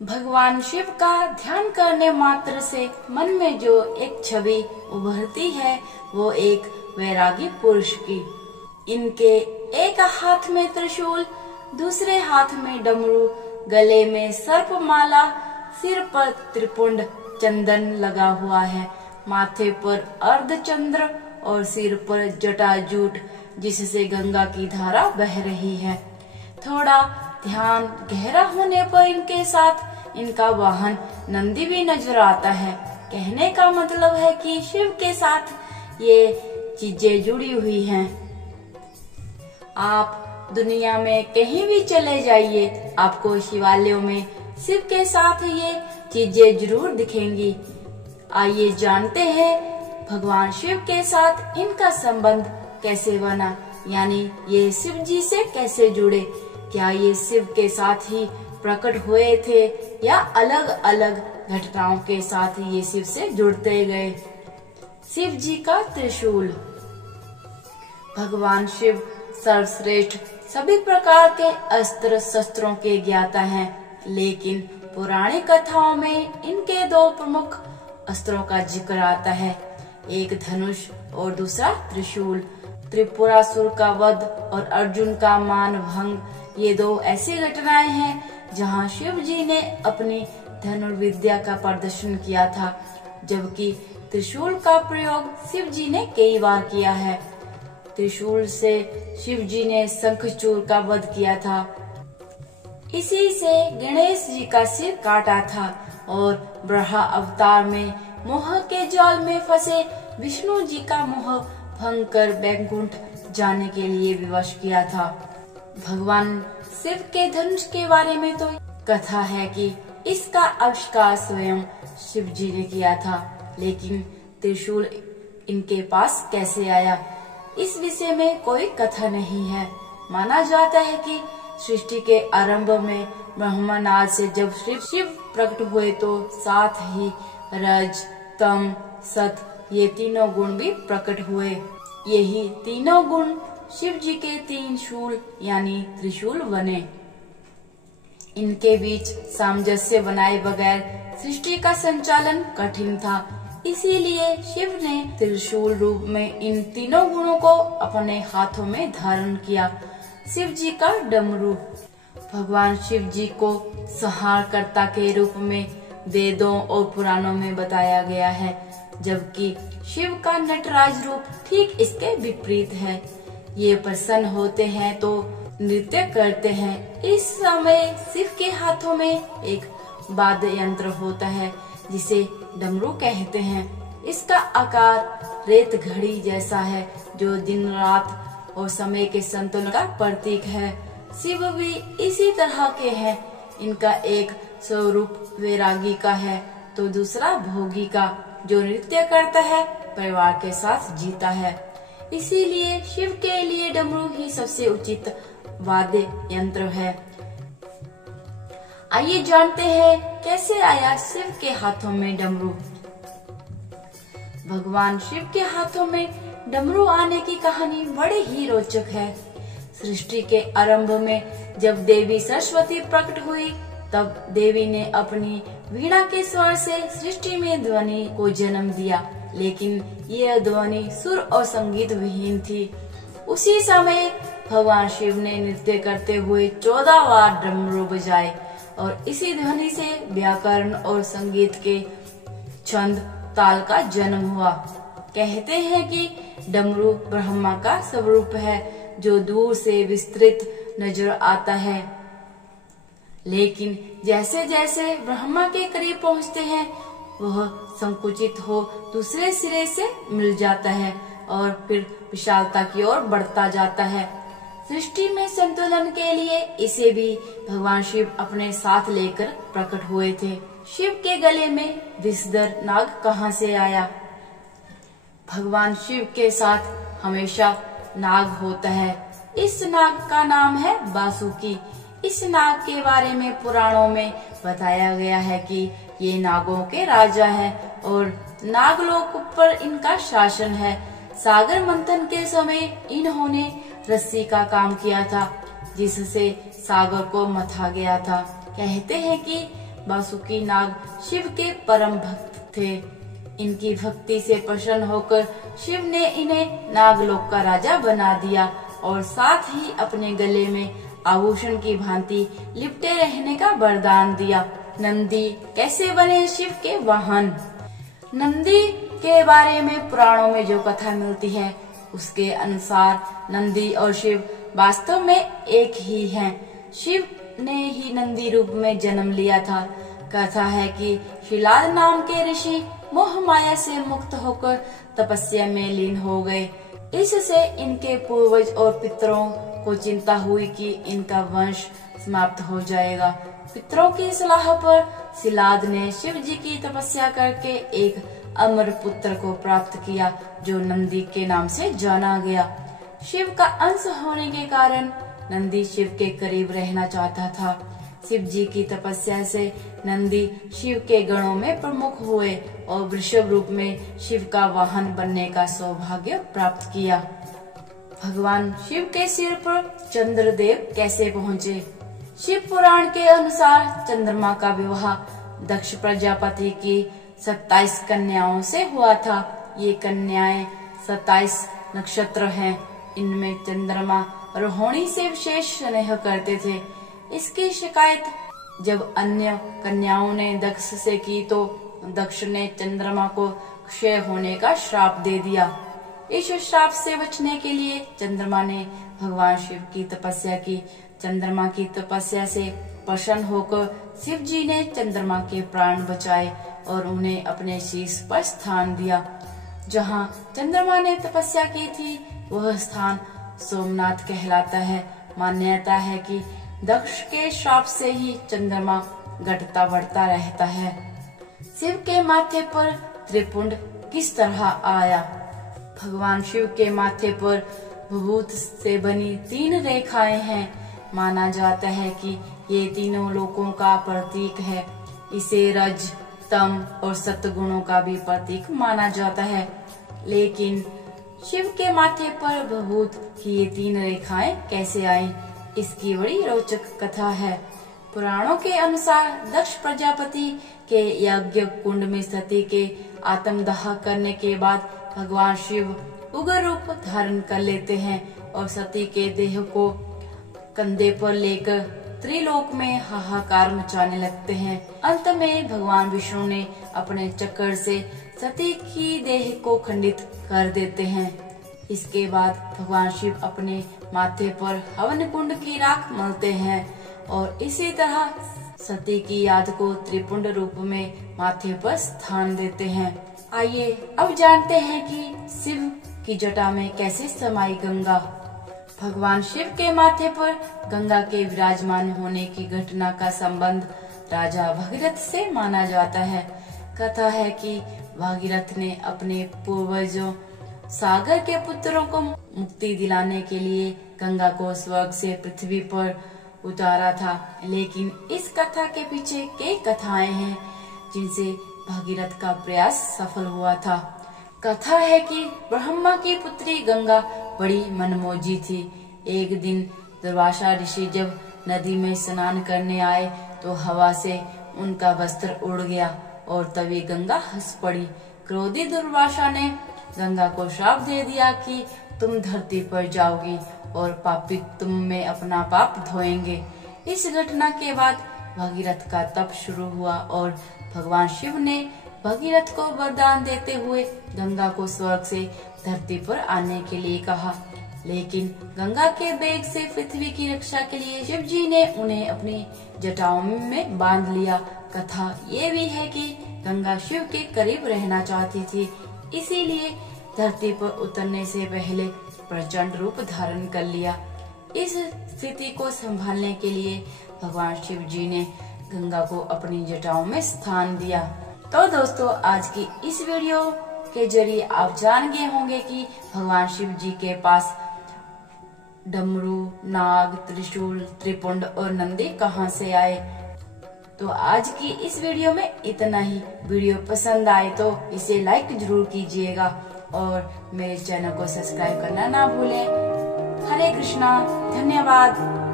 भगवान शिव का ध्यान करने मात्र से मन में जो एक छवि उभरती है वो एक वैरागी पुरुष की। इनके एक हाथ में त्रिशूल, दूसरे हाथ में डमरू, गले में सर्पमाला, सिर पर त्रिपुंड चंदन लगा हुआ है, माथे पर अर्धचंद्र और सिर पर जटाजूट जिससे गंगा की धारा बह रही है। थोड़ा ध्यान गहरा होने पर इनके साथ इनका वाहन नंदी भी नजर आता है। कहने का मतलब है कि शिव के साथ ये चीजें जुड़ी हुई हैं। आप दुनिया में कहीं भी चले जाइए, आपको शिवालयों में शिव के साथ ये चीजें जरूर दिखेंगी। आइए जानते हैं भगवान शिव के साथ इनका संबंध कैसे बना, यानी ये शिव जी से कैसे जुड़े। क्या ये शिव के साथ ही प्रकट हुए थे या अलग अलग घटनाओं के साथ ये शिव से जुड़ते गए। शिव जी का त्रिशूल। भगवान शिव सर्वश्रेष्ठ सभी प्रकार के अस्त्र शस्त्रों के ज्ञाता हैं, लेकिन पुरानी कथाओं में इनके दो प्रमुख अस्त्रों का जिक्र आता है, एक धनुष और दूसरा त्रिशूल। त्रिपुरासुर का वध और अर्जुन का मान भंग, ये दो ऐसी घटनाएं हैं जहां शिव जी ने अपनी धनुर्विद्या का प्रदर्शन किया था, जबकि त्रिशूल का प्रयोग शिव जी ने कई बार किया है। त्रिशूल से शिव जी ने शंखचूर का वध किया था, इसी से गणेश जी का सिर काटा था और ब्रह्मा अवतार में मोह के जाल में फंसे विष्णु जी का मोह भंग कर वैकुंठ जाने के लिए विवश किया था। भगवान शिव के धनुष के बारे में तो कथा है कि इसका आविष्कार स्वयं शिव जी ने किया था, लेकिन त्रिशूल इनके पास कैसे आया, इस विषय में कोई कथा नहीं है। माना जाता है कि सृष्टि के आरंभ में ब्रह्मनाद से जब शिव प्रकट हुए तो साथ ही रज, तम, सत ये तीनों गुण भी प्रकट हुए। यही तीनों गुण शिव जी के तीन शूल यानी त्रिशूल बने। इनके बीच सामंजस्य बनाए बगैर सृष्टि का संचालन कठिन था, इसीलिए शिव ने त्रिशूल रूप में इन तीनों गुणों को अपने हाथों में धारण किया। शिव जी का डमरू। भगवान शिव जी को संहारकर्ता के रूप में वेदों और पुराणों में बताया गया है, जबकि शिव का नटराज रूप ठीक इसके विपरीत है। ये प्रसन्न होते हैं तो नृत्य करते हैं। इस समय शिव के हाथों में एक वाद्य यंत्र होता है जिसे डमरू कहते हैं। इसका आकार रेत घड़ी जैसा है जो दिन रात और समय के संतुलन का प्रतीक है। शिव भी इसी तरह के हैं। इनका एक स्वरूप वैरागी का है तो दूसरा भोगी का, जो नृत्य करता है, परिवार के साथ जीता है। इसीलिए शिव के लिए डमरू ही सबसे उचित वाद्य यंत्र है। आइए जानते हैं कैसे आया शिव के हाथों में डमरू। भगवान शिव के हाथों में डमरू आने की कहानी बड़ी ही रोचक है। सृष्टि के आरंभ में जब देवी सरस्वती प्रकट हुई, तब देवी ने अपनी वीणा के स्वर से सृष्टि में ध्वनि को जन्म दिया, लेकिन यह ध्वनि सुर और संगीत विहीन थी। उसी समय भगवान शिव ने नृत्य करते हुए 14 बार डमरू बजाए और इसी ध्वनि से व्याकरण और संगीत के छंद ताल का जन्म हुआ। कहते हैं कि डमरू ब्रह्मा का स्वरूप है जो दूर से विस्तृत नजर आता है, लेकिन जैसे जैसे ब्रह्मा के करीब पहुंचते हैं वह संकुचित हो दूसरे सिरे से मिल जाता है और फिर विशालता की ओर बढ़ता जाता है। सृष्टि में संतुलन के लिए इसे भी भगवान शिव अपने साथ लेकर प्रकट हुए थे। शिव के गले में विषधर नाग कहाँ से आया? भगवान शिव के साथ हमेशा नाग होता है। इस नाग का नाम है बासुकी। इस नाग के बारे में पुराणों में बताया गया है कि ये नागों के राजा हैं और नागलोक पर इनका शासन है। सागर मंथन के समय इन्होंने रस्सी का काम किया था जिससे सागर को मथा गया था। कहते हैं कि वासुकी नाग शिव के परम भक्त थे। इनकी भक्ति से प्रसन्न होकर शिव ने इन्हें नागलोक का राजा बना दिया और साथ ही अपने गले में आभूषण की भांति लिपटे रहने का वरदान दिया। नंदी कैसे बने शिव के वाहन? नंदी के बारे में पुराणों में जो कथा मिलती है उसके अनुसार नंदी और शिव वास्तव में एक ही हैं। शिव ने ही नंदी रूप में जन्म लिया था। कथा है कि शिलाद नाम के ऋषि मोह माया से मुक्त होकर तपस्या में लीन हो गए। इससे इनके पूर्वज और पितरों को चिंता हुई कि इनका वंश समाप्त हो जाएगा। पितरों की सलाह पर शिलाद ने शिव जी की तपस्या करके एक अमर पुत्र को प्राप्त किया जो नंदी के नाम से जाना गया। शिव का अंश होने के कारण नंदी शिव के करीब रहना चाहता था। शिव जी की तपस्या से नंदी शिव के गणों में प्रमुख हुए और वृषभ रूप में शिव का वाहन बनने का सौभाग्य प्राप्त किया। भगवान शिव के सिर पर चंद्रदेव कैसे पहुँचे? शिव पुराण के अनुसार चंद्रमा का विवाह दक्ष प्रजापति की 27 कन्याओं से हुआ था। ये कन्याएं 27 नक्षत्र हैं। इनमें चंद्रमा रोहिणी से विशेष स्नेह करते थे। इसकी शिकायत जब अन्य कन्याओं ने दक्ष से की तो दक्ष ने चंद्रमा को क्षय होने का श्राप दे दिया। इस श्राप से बचने के लिए चंद्रमा ने भगवान शिव की तपस्या की। चंद्रमा की तपस्या से प्रसन्न होकर शिव जी ने चंद्रमा के प्राण बचाए और उन्हें अपने शीश पर स्थान दिया। जहाँ चंद्रमा ने तपस्या की थी वह स्थान सोमनाथ कहलाता है। मान्यता है कि दक्ष के श्राप से ही चंद्रमा घटता बढ़ता रहता है। शिव के माथे पर त्रिपुंड किस तरह आया? भगवान शिव के माथे पर विभूत से बनी 3 रेखाएं हैं। माना जाता है कि ये तीनों लोकों का प्रतीक है। इसे रज, तम और सत्गुणों का भी प्रतीक माना जाता है। लेकिन शिव के माथे पर विभूत की ये 3 रेखाएं कैसे आईं? इसकी बड़ी रोचक कथा है। पुराणों के अनुसार दक्ष प्रजापति के यज्ञ कुंड में सती के आत्मदाह करने के बाद भगवान शिव उग्र रूप धारण कर लेते हैं और सती के देह को कंधे पर लेकर त्रिलोक में हाहाकार मचाने लगते हैं। अंत में भगवान विष्णु ने अपने चक्र से सती की देह को खंडित कर देते हैं। इसके बाद भगवान शिव अपने माथे पर हवन कुंड की राख मलते हैं और इसी तरह सती की याद को त्रिपुंड रूप में माथे पर स्थान देते हैं। आइए अब जानते हैं कि शिव की जटा में कैसे समाई गंगा। भगवान शिव के माथे पर गंगा के विराजमान होने की घटना का संबंध राजा भगीरथ से माना जाता है। कथा है कि भागीरथ ने अपने पूर्वजों सागर के पुत्रों को मुक्ति दिलाने के लिए गंगा को स्वर्ग से पृथ्वी पर उतारा था। लेकिन इस कथा के पीछे कई कथाएं हैं जिनसे भागीरथ का प्रयास सफल हुआ था। कथा है कि ब्रह्मा की पुत्री गंगा बड़ी मनमोजी थी। एक दिन दुर्वासा ऋषि जब नदी में स्नान करने आए तो हवा से उनका वस्त्र उड़ गया और तभी गंगा हंस पड़ी। क्रोधी दुर्वासा ने गंगा को श्राप दे दिया कि तुम धरती पर जाओगी और पापी तुम में अपना पाप धोएंगे। इस घटना के बाद भागीरथ का तप शुरू हुआ और भगवान शिव ने भागीरथ को वरदान देते हुए गंगा को स्वर्ग से धरती पर आने के लिए कहा। लेकिन गंगा के वेग से पृथ्वी की रक्षा के लिए शिव जी ने उन्हें अपनी जटाओं में बांध लिया। कथा ये भी है कि गंगा शिव के करीब रहना चाहती थी, इसीलिए धरती पर उतरने से पहले प्रचंड रूप धारण कर लिया। इस स्थिति को संभालने के लिए भगवान शिव जी ने गंगा को अपनी जटाओं में स्थान दिया। तो दोस्तों, आज की इस वीडियो के जरिए आप जान गए होंगे कि भगवान शिव जी के पास डमरू, नाग, त्रिशूल, त्रिपुंड और नंदी कहां से आए। तो आज की इस वीडियो में इतना ही। वीडियो पसंद आए तो इसे लाइक जरूर कीजिएगा और मेरे चैनल को सब्सक्राइब करना ना भूलें। हरे कृष्णा, धन्यवाद।